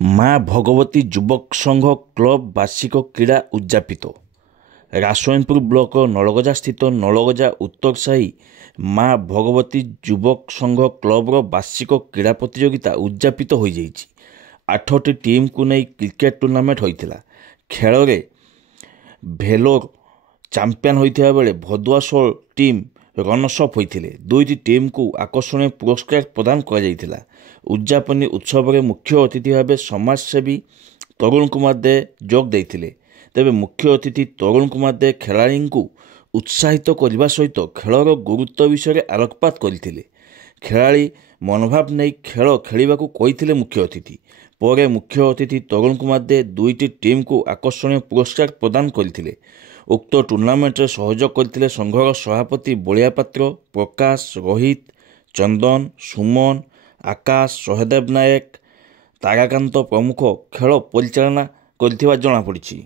ମା ଭଗବତୀ ଯୁବକ ସଂଘ କ୍ଲବ ବାର୍ଷିକ କ୍ରୀଡ଼ା ଉଦ୍ଯାପିତ। ରାସୋଇନପୁର ବ୍ଲକ ନଳଗଜାସ୍ଥିତ ନଳଗଜା ଉତ୍ତର ସାହି ମା ଭଗବତୀ ଯୁବକ ସଂଘ କ୍ଲବର ବାର୍ଷିକ କ୍ରୀଡ଼ା ପ୍ରତିଯୋଗିତା ଉଦ୍ଯାପିତ ହୋଇଯାଇଛି। 8ଟି ଟିମ୍କୁ ନେଇ କ୍ରିକେଟ ଟୁର୍ଣ୍ଣାମେଣ୍ଟ ହୋଇଥିଲା। ଖେଳରେ ଭେଲୋର ଚାମ୍ପିୟନ ହୋଇଥିବା ବେଳେ ଭଦୁଆସୋଳ ଟିମ୍ ରନର୍ସଅପ୍ ହୋଇଥିଲେ। 2ଟି ଟିମ୍କୁ ଆକର୍ଷଣୀୟ ପୁରସ୍କାର ପ୍ରଦାନ କରାଯାଇଥିଲା। ଉଦ୍ଯାପନୀ ଉତ୍ସବରେ ମୁଖ୍ୟ ଅତିଥି ଭାବେ ସମାଜସେବୀ ତରୁଣ କୁମାର ଦେ ଯୋଗ ଦେଇଥିଲେ। ତେବେ ମୁଖ୍ୟ ଅତିଥି ତରୁଣ କୁମାର ଦେ ଖେଳାଳିଙ୍କୁ ଉତ୍ସାହିତ କରିବା ସହିତ ଖେଳର ଗୁରୁତ୍ୱ ବିଷୟରେ ଆଲୋକପାତ କରିଥିଲେ। ଖେଳାଳି ମନୋଭାବ ନେଇ ଖେଳ ଖେଳିବାକୁ କହିଥିଲେ ମୁଖ୍ୟ ଅତିଥି। ପରେ ମୁଖ୍ୟ ଅତିଥି ତରୁଣ କୁମାର ଦେ 2ଟି ଟିମ୍କୁ ଆକର୍ଷଣୀୟ ପୁରସ୍କାର ପ୍ରଦାନ କରିଥିଲେ। ଉକ୍ତ ଟୁର୍ଣ୍ଣାମେଣ୍ଟରେ ସହଯୋଗ କରିଥିଲେ ସଂଘର ସଭାପତି ବଳିଆ ପାତ୍ର, ପ୍ରକାଶ, ରୋହିତ, ଚନ୍ଦନ, ସୁମନ, ଆକାଶ, ସହଦେବ ନାୟକ, ତାରାକାନ୍ତ ପ୍ରମୁଖ ଖେଳ ପରିଚାଳନା କରିଥିବା ଜଣାପଡ଼ିଛି।